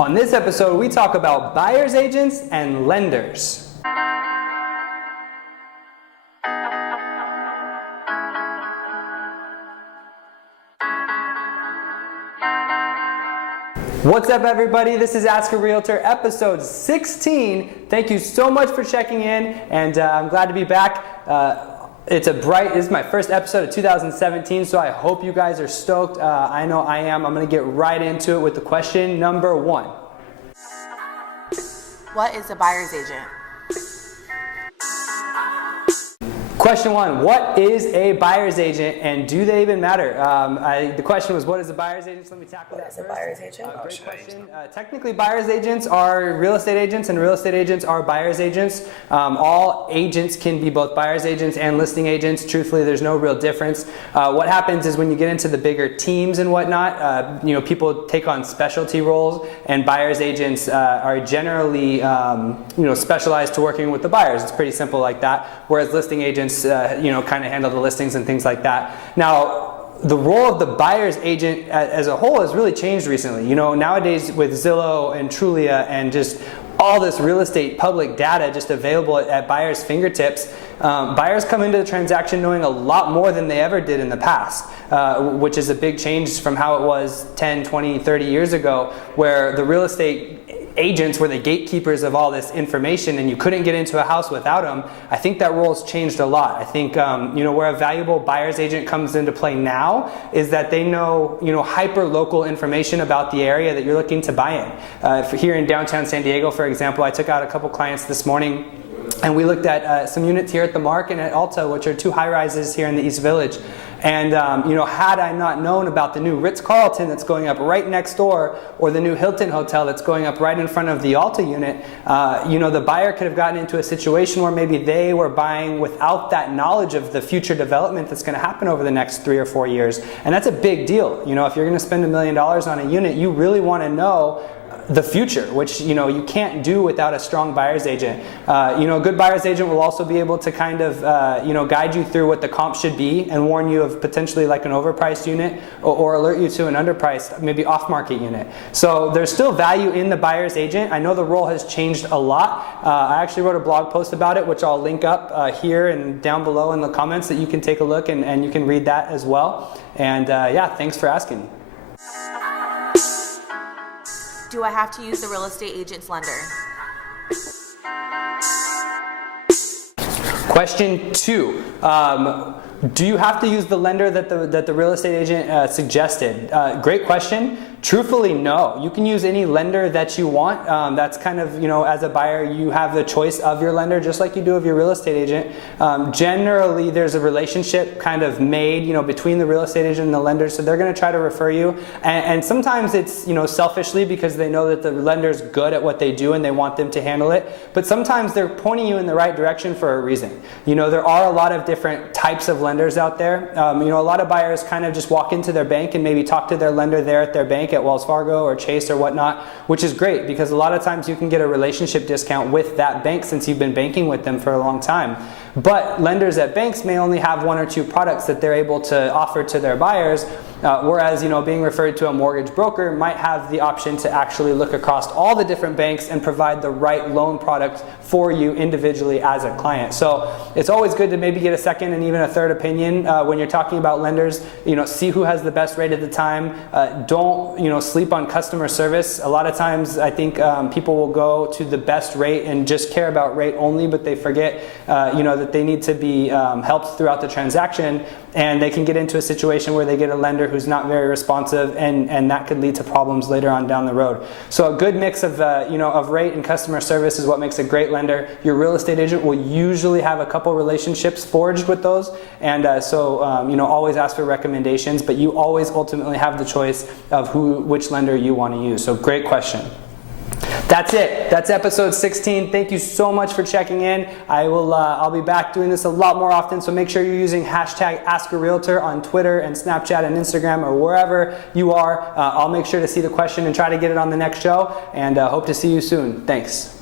On this episode, we talk about buyer's agents and lenders. What's up, everybody? This is Ask a Realtor, episode 16. Thank you so much for checking in, and I'm glad to be back. This is my first episode of 2017, so I hope you guys are stoked. I know I am. I'm going to get right into it with the question number 1. What is a buyer's agent? Question 1, what is a buyer's agent and do they even matter? The question was, what is a buyer's agent? So let me tackle that first. What is a buyer's agent? Great question. Technically, buyer's agents are real estate agents and real estate agents are buyer's agents. All agents can be both buyer's agents and listing agents. Truthfully, there's no real difference. What happens is when you get into the bigger teams and whatnot, people take on specialty roles, and buyer's agents are generally specialized to working with the buyers. It's pretty simple like that. Whereas listing agents kind of handle the listings and things like that. Now, the role of the buyer's agent as a whole has really changed recently. Nowadays with Zillow and Trulia and just all this real estate public data just available at buyers' fingertips, buyers come into the transaction knowing a lot more than they ever did in the past, which is a big change from how it was 10, 20, 30 years ago, where the real estate agents were the gatekeepers of all this information and you couldn't get into a house without them. I think that role has changed a lot. I think where a valuable buyer's agent comes into play now is that they know hyper local information about the area that you're looking to buy in. Here in downtown San Diego, for example, I took out a couple clients this morning and we looked at some units here at the Mark and at Alta, which are 2 high-rises here in the East Village. And had I not known about the new Ritz-Carlton that's going up right next door, or the new Hilton Hotel that's going up right in front of the Alta unit, the buyer could have gotten into a situation where maybe they were buying without that knowledge of the future development that's going to happen over the next 3 or 4 years. And that's a big deal. If you're going to spend $1 million on a unit, you really want to know the future, which you can't do without a strong buyer's agent. A good buyer's agent will also be able to kind of guide you through what the comp should be and warn you of potentially like an overpriced unit or alert you to an underpriced, maybe off-market unit. So there's still value in the buyer's agent. I know the role has changed a lot. I actually wrote a blog post about it, which I'll link up here and down below in the comments that you can take a look and you can read that as well. And thanks for asking. Do I have to use the real estate agent's lender? Question 2. Do you have to use the lender that the real estate agent suggested? Great question. Truthfully, no. You can use any lender that you want. That's kind of, as a buyer, you have the choice of your lender just like you do of your real estate agent. Generally, there's a relationship kind of made, between the real estate agent and the lender, so they're going to try to refer you. And sometimes it's, selfishly because they know that the lender's good at what they do and they want them to handle it. But sometimes they're pointing you in the right direction for a reason. There are a lot of different types of lenders out there. A lot of buyers kind of just walk into their bank and maybe talk to their lender there at their bank at Wells Fargo or Chase or whatnot, which is great because a lot of times you can get a relationship discount with that bank since you've been banking with them for a long time. But lenders at banks may only have 1 or 2 products that they're able to offer to their buyers, whereas being referred to a mortgage broker might have the option to actually look across all the different banks and provide the right loan product for you individually as a client. So it's always good to maybe get a second and even a third opinion when you're talking about lenders. See who has the best rate at the time. Don't sleep on customer service. A lot of times I think people will go to the best rate and just care about rate only, but they forget that they need to be helped throughout the transaction, and they can get into a situation where they get a lender who's not very responsive, and that could lead to problems later on down the road. So a good mix of of rate and customer service is what makes a great lender. Your real estate agent will usually have a couple relationships forged with those, and always ask for recommendations, but you always ultimately have the choice of which lender you want to use. So great question. That's it. That's episode 16. Thank you so much for checking in. I'll be back doing this a lot more often, so make sure you're using hashtag #AskARealtor on Twitter and Snapchat and Instagram or wherever you are. I'll make sure to see the question and try to get it on the next show, and hope to see you soon. Thanks.